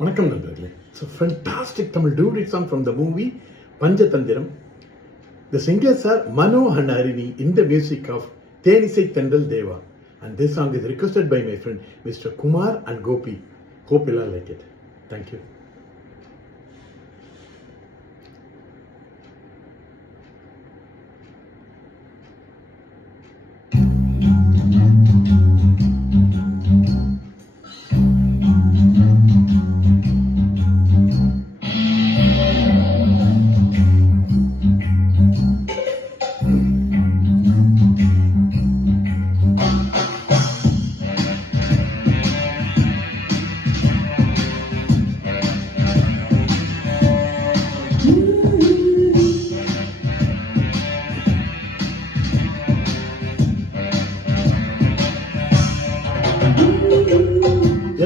வணக்கம் நண்பர்களே. It's a fantastic Tamil duet song from the movie Panjatandhiram. The singers are Mano and Harini in the music of Thenisai Tendal Deva. And this song is requested by my friend Mr. Kumar and Gopi. Hope you all like it. Thank you.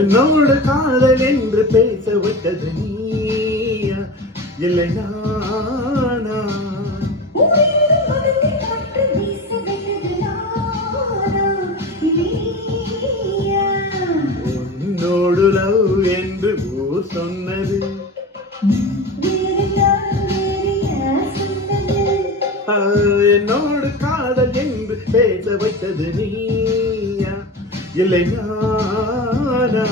என்னோடு காதல் என்று பேச விட்டது நீயா இல்லை நானா? உன்னோடு love என்று ஊர் சொன்னது என்னோடு காதல் என்று பேச வைத்தது நீயா இல்லை நானா?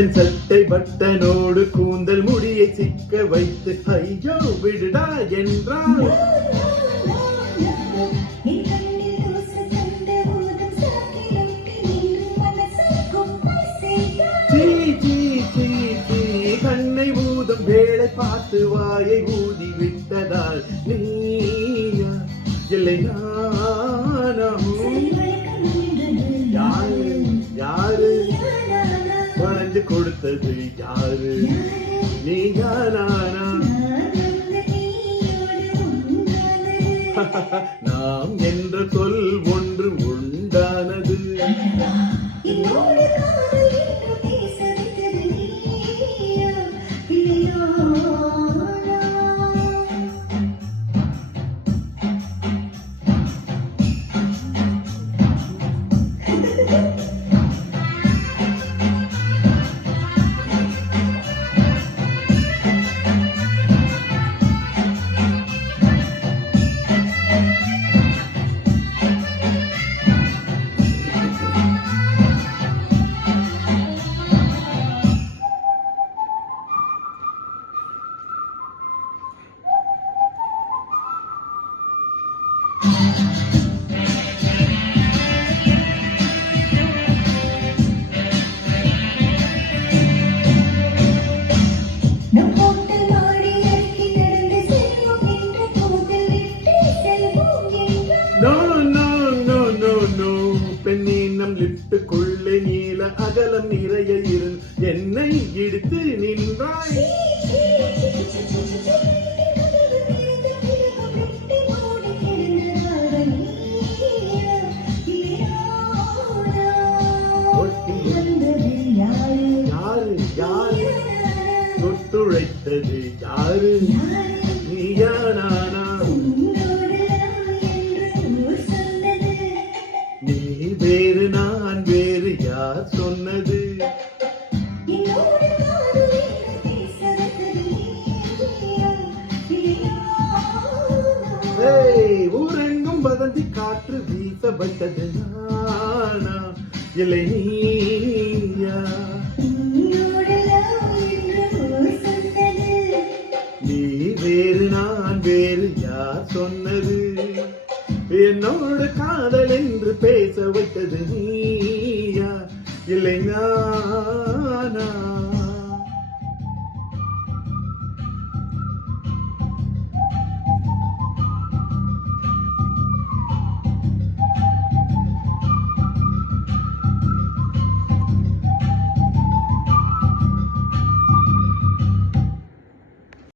என் சட்டை பட்டனோடு கூந்தல் முடியை சிக்க வைத்து ஐயோ விடுடா என்றால் கண்ணை ஊதும் வேலை பார்த்து வாயை ஊதி விட்டதால் நீயா இல்லை நானா? யாரு வளைஞ்சு கொடுத்தது யாரு? நீயா நானா? நாம் என்ற சொல் ஒன்று உண்டானது. பெண்ணினம் லிட்டுக்குள்ளே நீல அகலம் நிறைய இரு என்னை இடித்து நின்றாய். யாரு தொட்டுழைத்தது யாரு? நீயா நானா? நீ வேறு நான் வேறு யார் சொன்னது? ஊரெங்கும் வதந்தி காற்று வீசப்பட்டது நானா இல்லை நீயா? நீ வேறு நான் வேறு யார் சொன்னது? என்னோடு காதல் என்று பேச வைத்தது நீயா இல்லை நானா?